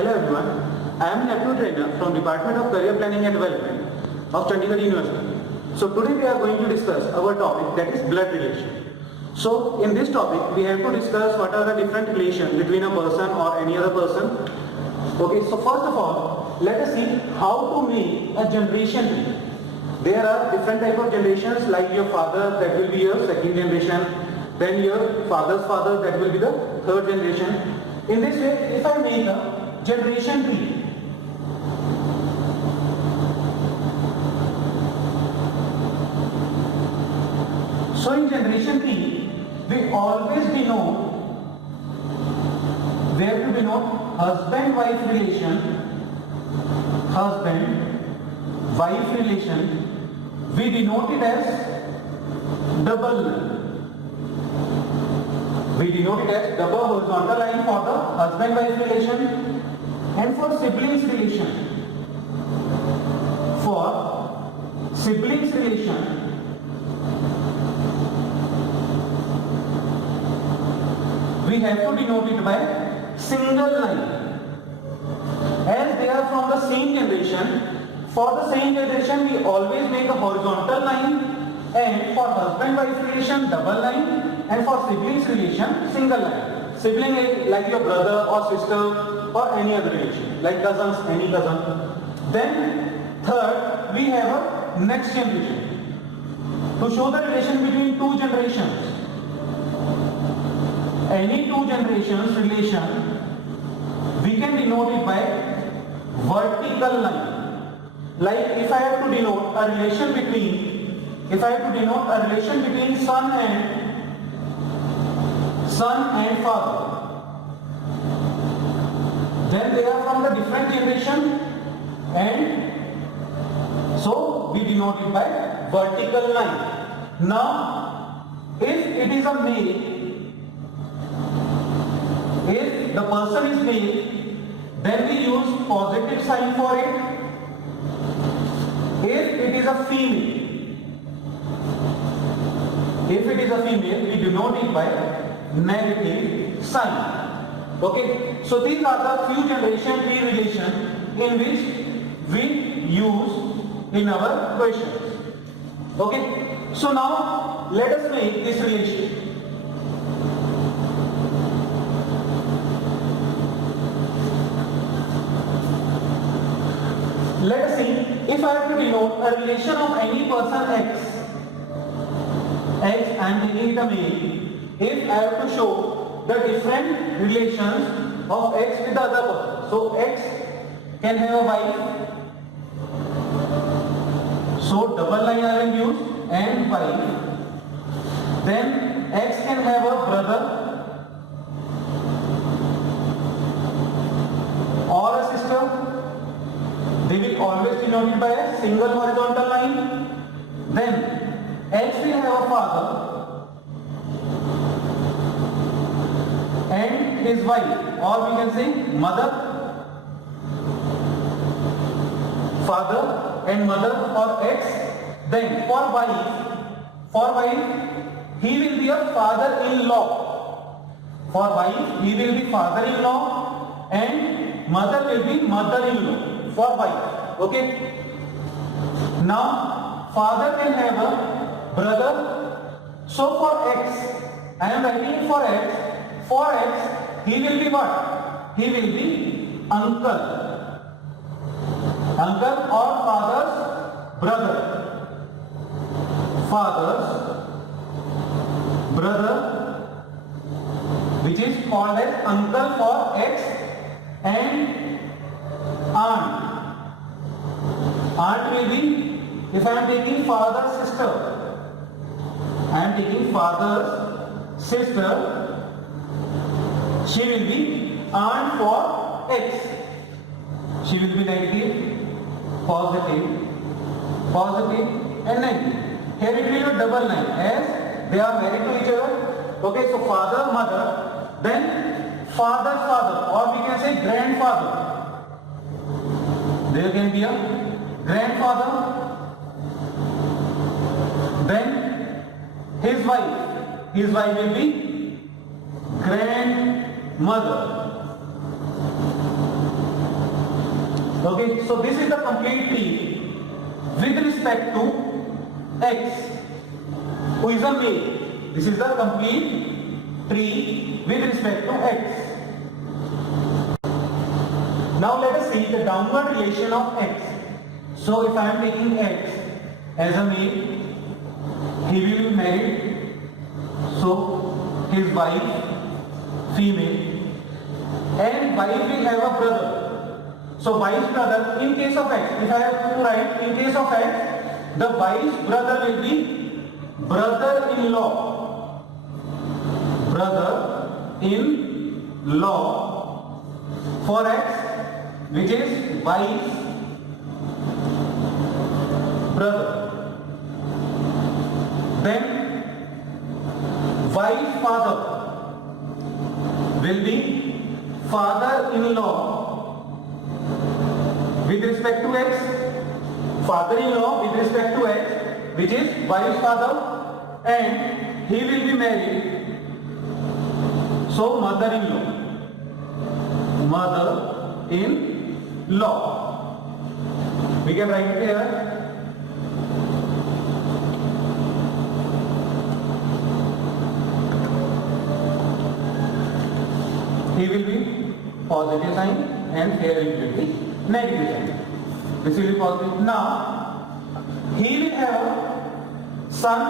Hello everyone, I am an aptitude trainer from Department of Career Planning and Development of Chandigarh University. So today we are going to discuss our topic, that is blood relation. So in this topic we have to discuss what are the different relations between a person or any other person. Okay, so first of all let us see how to make a generation tree. There are different type of generations, like your father, that will be your second generation, then your father's father, that will be the third generation. In this way, if I make a generation tree, so in generation tree, we always denote, we have to denote husband-wife relation, husband-wife relation, we denote it as double line. We denote it as double horizontal line for the husband-wife relation, and for siblings relation. For siblings relation, we have to denote it by single line. As they are from the same generation, for the same generation we always make a horizontal line, and for husband-wife relation double line, and for siblings relation single line. Sibling is like your brother or sister or any other relation, like cousins, any cousin. Then third, we have a next generation. To show the relation between two generations, any two generations relation, we can denote it by vertical line. Like if I have to denote a relation between, son and father, then they are from the different generation, and so we denote it by vertical line. Now, if it is a male, if the person is male, then we use positive sign for it. If it is a female, we denote it by negative sign. Okay, so these are the few generation tree relation in which we use in our questions. Okay, so now let us make this relation. Let us see, if I have to denote a relation of any person X, I am taking it a male. If I have to show the different relations of X with the other person, so X can have a wife, so double line I will use, and wife. Then X can have a brother or a sister. They will always denote it by a single horizontal line. Then X will have a father and his wife, or we can say mother, father and mother for X. Then for wife, he will be a father-in-law. For wife, he will be father-in-law, and mother will be mother-in-law for wife. Okay. Now, father can have a brother. So for X, I am writing for X. For X, he will be what? He will be uncle. Uncle or father's brother. Father's brother, which is called as uncle for X, and aunt. Aunt will be, if I am taking father's sister, I am taking father's sister, she will be aunt for X. She will be negative, positive, and negative. Here it will be a double line as they are married to each other. Okay, so father, mother, then father's father, or we can say grandfather. There can be a grandfather, then his wife will be grandmother. Okay, so this is the complete tree with respect to X, who is a male. This is the complete tree with respect to X. Now let us see the downward relation of X. So if I am taking X as a male, he will be married, so his wife, female, and wife will have a brother. So wife's brother, in case of X, if I have to write, in case of X, the wife's brother will be brother-in-law. Brother-in-law for X, which is wife's brother. Then wife's father will be father-in-law with respect to X, father-in-law with respect to X, which is wife's father, and he will be married, so mother-in-law, mother-in-law. We can write it here. He will be positive sign and here it will be negative sign. This will be positive. Now, he will have a son.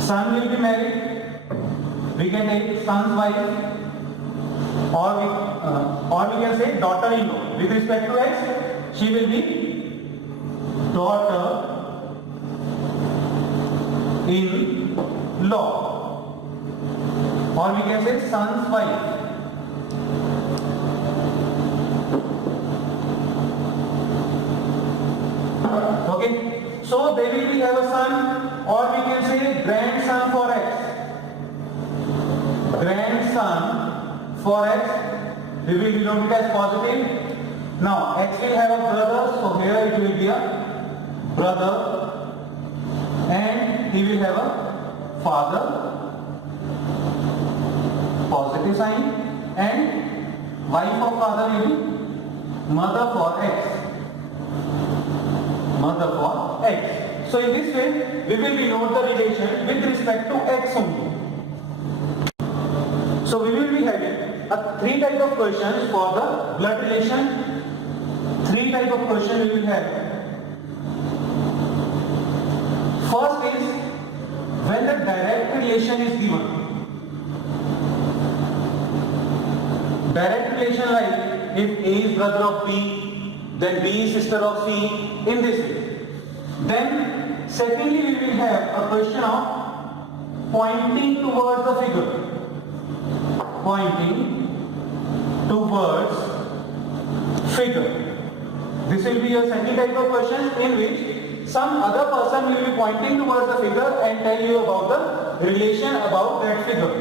Son will be married. We can take son's wife, or we can say daughter-in-law. With respect to X, she will be daughter-in-law. Or we can say son's wife. Okay, so they will have a son, or we can say grandson for X. Grandson for X, we will denote it as positive. Now X will have a brother, so here it will be a brother, and he will have a father, positive sign, and wife of father will be mother for X. Mother for X. So in this way, we will denote the relation with respect to X only. So we will be having three type of questions for the blood relation. Three type of questions we will have. First is when the direct relation is given. Direct relation like if A is brother of B, then B is sister of C, in this way. Then secondly we will have a question of pointing towards the figure. Pointing towards figure. This will be a second type of question in which some other person will be pointing towards the figure and tell you about the relation about that figure.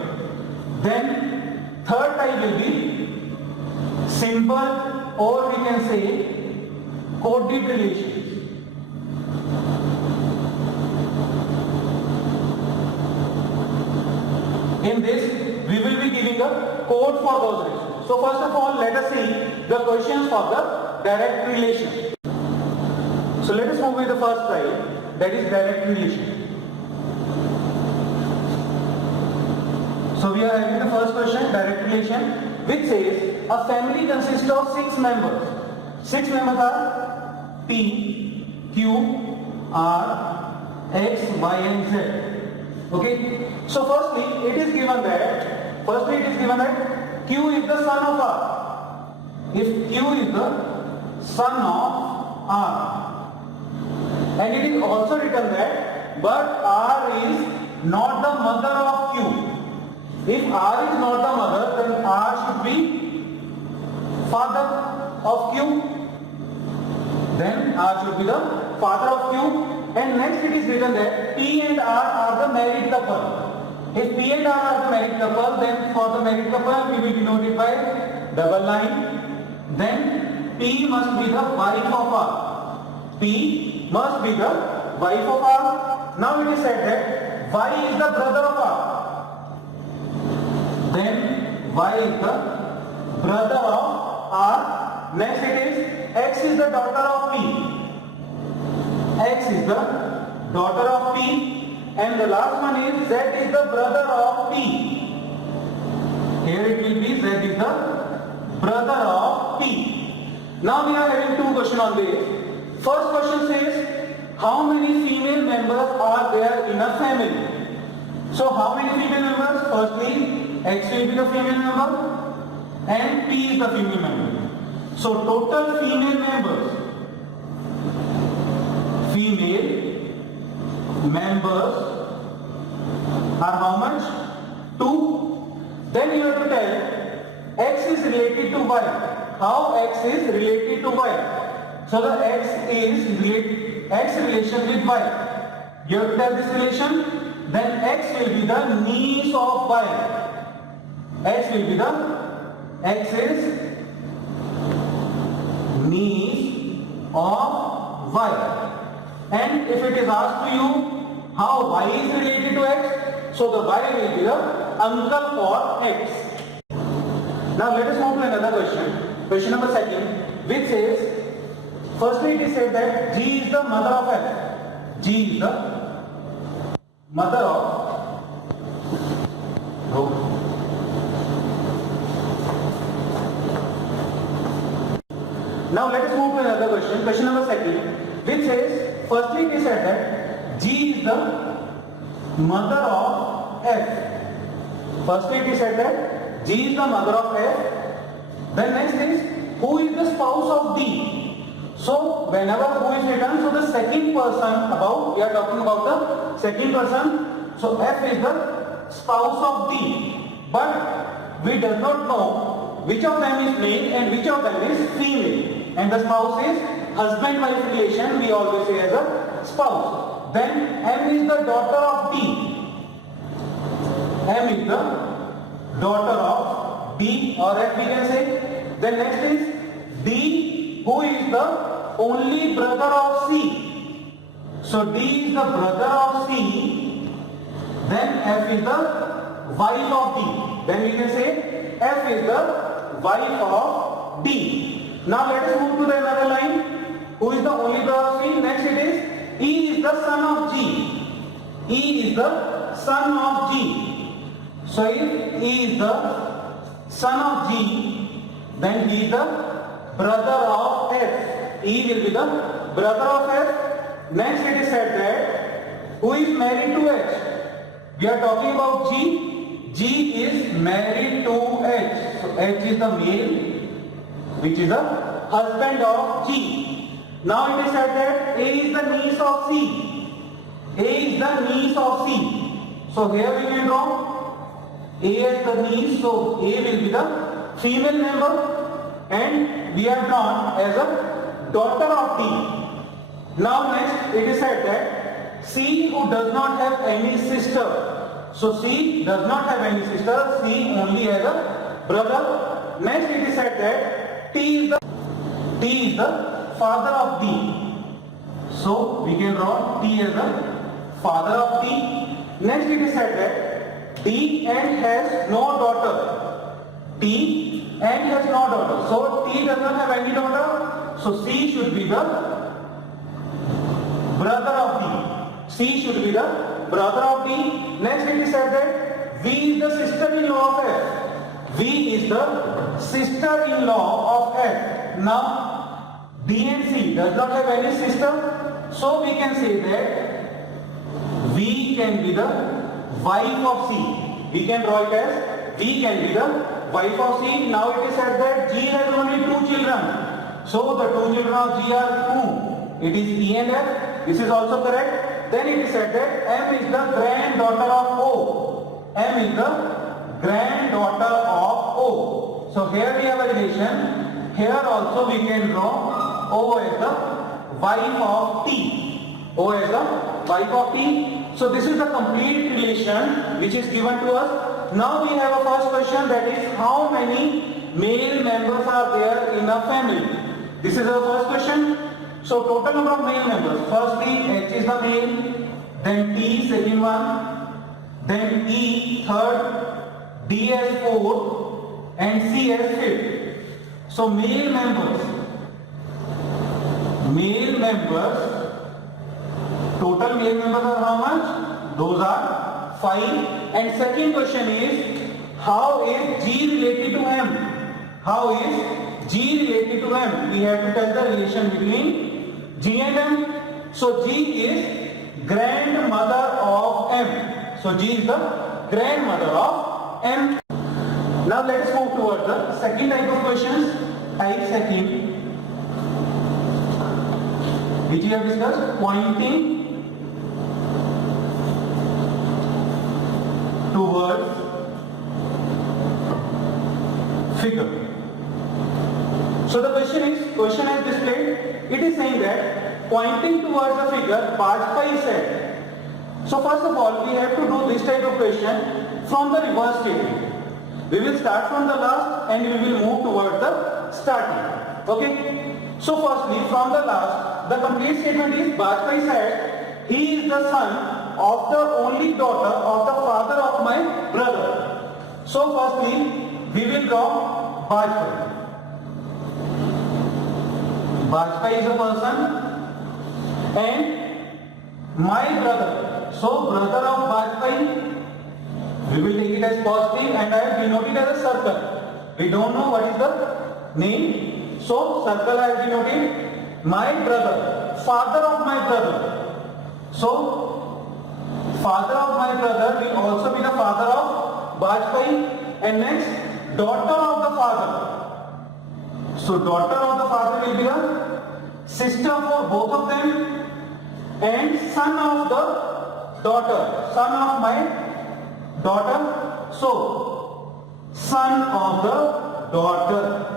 Then third type will be simple, or we can say coded relations. In this, we will be giving a code for those relations. So first of all, let us see the questions for the direct relation. So let us move with the first type, that is direct relation. So we are having the first question, direct relation, which says a family consists of 6 members. 6 members are P, Q, R, X, Y and Z. Okay. So firstly it is given that Q is the son of R. If Q is the son of R, and it is also written that but R is not the mother of Q. If R is not the mother, then R should be father of Q. Then R should be the father of Q. And next it is written that P and R are the married couple. If P and R are the married couple, then for the married couple we will denote it by double line. Then P must be the wife of R. P must be the wife of R. Now it is said that Y is the brother of R. Then Y is the brother of Next it is X is the daughter of P. X is the daughter of P, and the last one is Z is the brother of P. Here it will be Z is the brother of P. Now we are having two questions on this. First question says, how many female members are there in a family? So how many female members? Firstly, X will be the female member and P is the female member. So total female members are how much? 2. Then you have to tell X is related to Y. How X is related to Y? So the X relation with Y. You have to tell this relation. Then X will be the niece of Y. X is niece of Y. And if it is asked to you how Y is related to X, so the Y will be the uncle for X. Now let us move to another question. Question number 2, which says, firstly it is said that G is the mother of F. G is the mother of Now let us move to another question. Question number 2, which says, firstly it is said that G is the mother of F. Firstly it is said that G is the mother of F. Then next is, who is the spouse of D? So whenever who is written, so the second person we are talking about the second person. So F is the spouse of D. But we do not know which of them is male and which of them is female. And the spouse is husband-wife relation, we always say as a spouse. Then M is the daughter of D. M is the daughter of D or F we can say. Then next is D, who is the only brother of C. So D is the brother of C. Then F is the wife of D. Then we can say F is the wife of D. Now let us move to the another line. Who is the only brother of C? Next it is E is the son of G. E is the son of G. So if E is the son of G, then he is the brother of F. E will be the brother of F. Next it is said that who is married to H? We are talking about G. G is married to H. So H is the male, which is the husband of G. Now it is said that A is the niece of C. A is the niece of C. So here we can draw A as the niece. So A will be the female member and we are drawn as a daughter of D. Now next it is said that C who does not have any sister. So C does not have any sister. C only has a brother. Next it is said that T is the father of D. So we can draw T as the father of D. Next it is said that D and has no daughter. T and has no daughter. So T does not have any daughter. So C should be the brother of D. C should be the brother of D. Next it is said that V is the sister-in-law of F. V is the sister-in-law of F. Now B and C does not have any sister. So we can say that V can be the wife of C. We can draw it as V can be the wife of C. Now it is said that G has only 2 children. So the 2 children of G are who? It is E and F. This is also correct. Then it is said that M is the granddaughter of O. M is the granddaughter of O. So here we have a relation. Here also we can draw O as the wife of T. O as the wife of T. So this is the complete relation which is given to us. Now we have a first question, that is how many male members are there in a family. This is our first question. So total number of male members. Firstly H is the male, then T second one, then E third, D as fourth and C as fifth. So male members, total male members are how much? Those are 5. And second question is, how is G related to M? How is G related to M? We have to tell the relation between G and M. So G is grandmother of M. So G is the grandmother of M. Now let us move towards the second type of questions. Type second, which we have discussed, pointing towards figure. So the question as displayed, it is saying that pointing towards a figure, Bajpai said. So first of all, we have to do this type of question from the reverse statement. We will start from the last and we will move towards the starting. Okay? So firstly, from the last, the complete statement is Bajpai said, he is the son of the only daughter of the father of my brother. So firstly, we will draw Bajpai. Bajpai is a person and my brother. So brother of Bajpai, we will take it as positive and I have denoted as a circle. We don't know what is the name. So circle I have denoted my brother, father of my brother. So father of my brother will also be the father of Bajpai. And next, daughter of the father. So daughter of the father will be the sister for both of them. And son of the daughter, son of my daughter. So son of the daughter.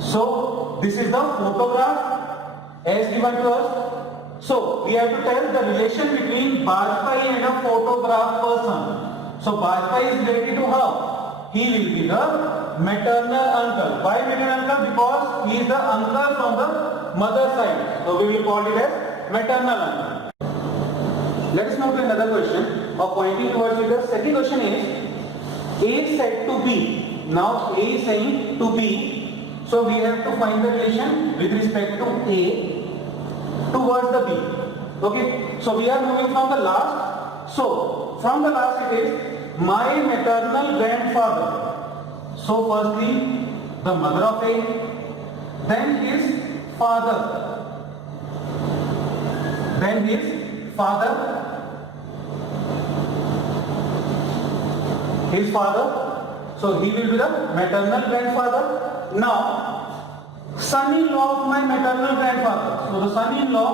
So this is the photograph as given to us. So we have to tell the relation between Bajpai and a photograph person. So Bajpai is related to her. He will be the maternal uncle. Why maternal uncle? Because he is the uncle from the mother side. So we will call it as maternal uncle. Let us move to another question of pointing towards figure. Second question is, A said to B. Now A is saying to B. So we have to find the relation with respect to A towards the B. Okay. So we are moving from the last. So from the last it is my maternal grandfather. So firstly the mother of A, then his father, then his father, his father. So he will be the maternal grandfather. Now son-in-law of my maternal grandfather. So the son-in-law,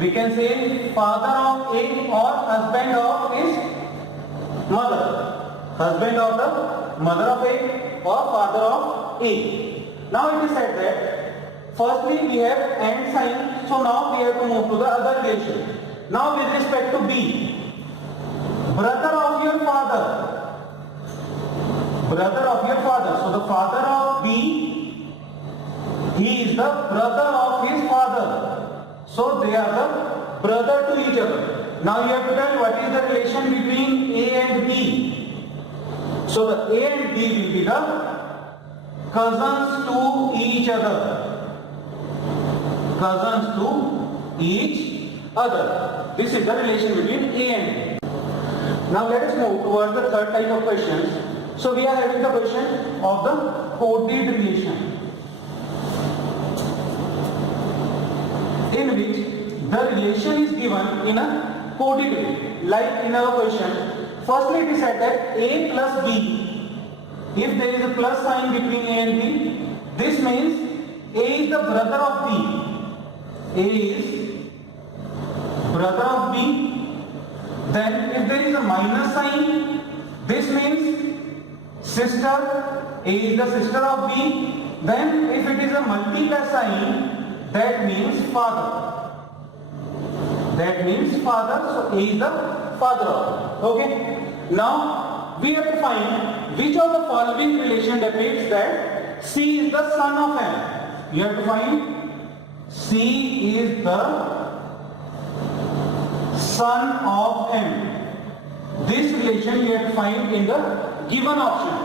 we can say father of A or husband of his mother. Husband of the mother of A or father of A. Now it is said that firstly we have and sign. So now we have to move to the other relation. Now with respect to B, brother of your father. Brother of your father. So the father of B, he is the brother of his father. So they are the brother to each other. Now you have to tell what is the relation between A and B. So the A and B will be the cousins to each other. Cousins to each other. This is the relation between A and B. Now let us move towards the third type of questions. So we are having the question of the coded relation, in which the relation is given in a coded way. Like in our question, firstly it is said that A plus B, if there is a plus sign between A and B, this means A is the brother of B. A is brother of B. Then if there is a minus sign, this means sister. A is the sister of B. Then if it is a multiply sign, that means father. That means father. So A is the father of B. Okay. Now we have to find which of the following relation depicts that C is the son of M. You have to find C is the son of M. This relation you have to find in the given option.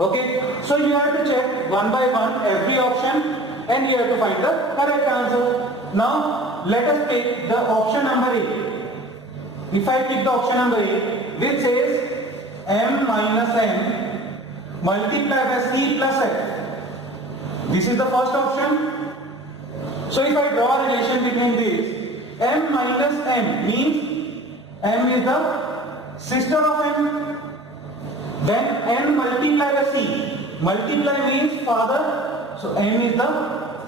Okay, so you have to check one by one every option and you have to find the correct answer. Now let us take the option number A. If I pick the option number A, which says m minus n multiplied by c plus f. This is the first option. So if I draw a relation between these, m minus n means m is the sister of n. Then n multiplied by c. Multiply means father. So m is the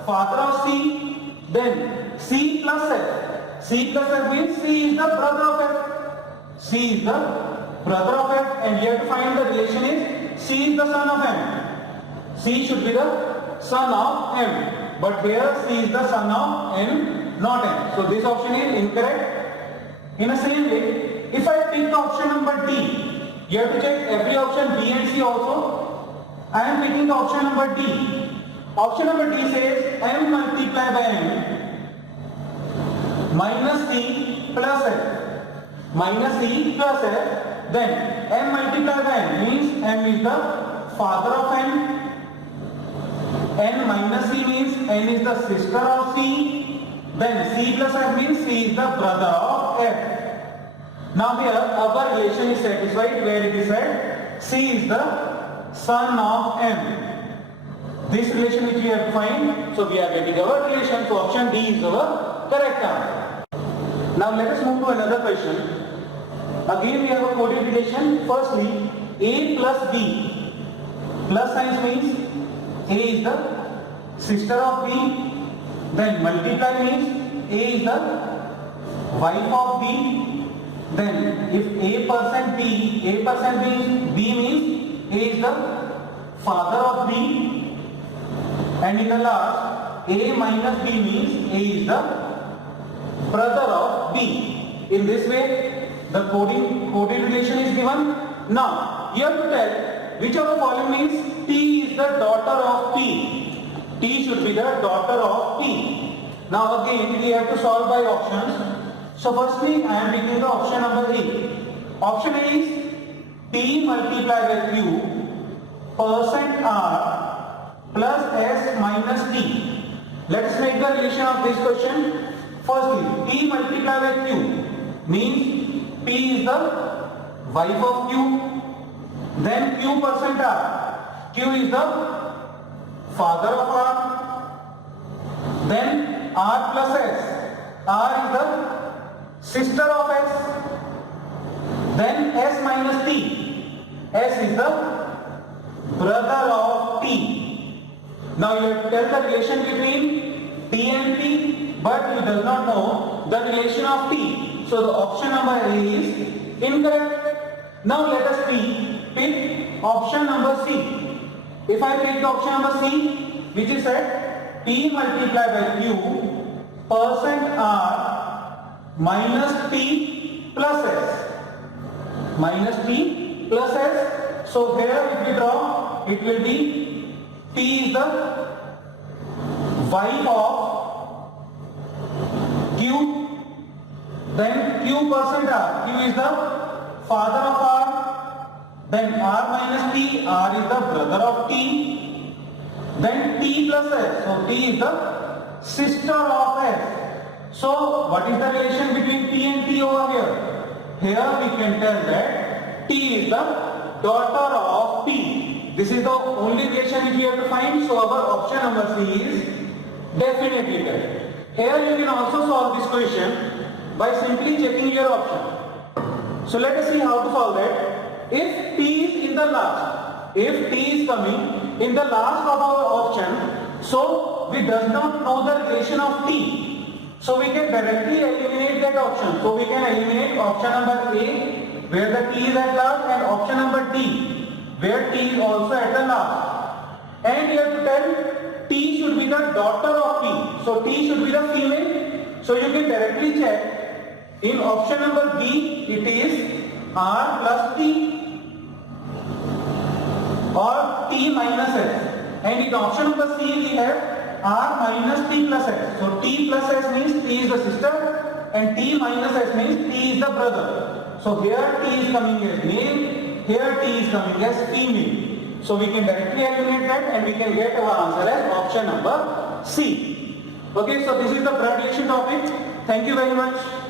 father of c. Then c plus f. C plus f means c is the brother of f. C is the brother of f, and you have to find the relation is c is the son of m. C should be the son of m. But here c is the son of n, not m. So this option is incorrect. In the same way, if I pick the option number D, you have to check every option B and C also. I am picking the option number D. Option number D says m multiplied by n minus c plus f. Minus c plus f. Then m multiplied by n means m is the father of n. N minus c means n is the sister of c. Then c plus f means c is the brother of f. Now here our relation is satisfied where it is said c is the son of m. This relation which we have to find, so we are getting our relation, so option D is our correct answer. Now let us move to another question. Again we have a coded relation. Firstly, a plus b. Plus sign means a is the sister of b. Then multiply means a is the wife of b. Then if a% b, a% means b means a is the father of b. And in the last, a minus b means a is the brother of b. In this way, the coded relation is given. Now, you have to tell which of the following means T is the daughter of P. T should be the daughter of P. Now again, we have to solve by options. So firstly, I am picking the option number A. Option A is P multiplied by Q percent R plus S minus T. Let us make the relation of this question. Firstly, P multiplied by Q means P is the wife of Q. Then Q percent R. Q is the father of R. Then R plus S. R is the sister of S. Then S minus T. S is the brother of T. Now you have to tell the relation between T and P, but you do not know the relation of T. So the option number A is incorrect. Now let us pick option number C. If I pick the option number C, which is said P multiplied by Q percent R minus T plus S. Minus T plus S. So here if we draw, it will be P is the wife of Q. Then Q percent R. Q is the father of R. Then R minus T. R is the brother of T. Then T plus S. So T is the sister of S. So what is the relation between P and T over here? Here we can tell that T is the daughter of P. This is the only relation which we have to find. So our option number C is definitely correct. Here you can also solve this question by simply checking your option. So let us see how to solve that. If T is in the last, if T is coming in the last of our option, so we does not know the relation of T. So we can directly eliminate that option. So we can eliminate option number A where the T is at last and option number D where T is also at the last. And you have to tell T should be the daughter of P. So T should be the female. So you can directly check in option number B it is R plus T or T minus S. And in option number C we have R minus T plus S. So T plus S means T is the sister and T minus S means T is the brother. So here T is coming as male, here T is coming as female. So we can directly eliminate that and we can get our answer as option number C. Okay, so this is the blood relation topic. Thank you very much.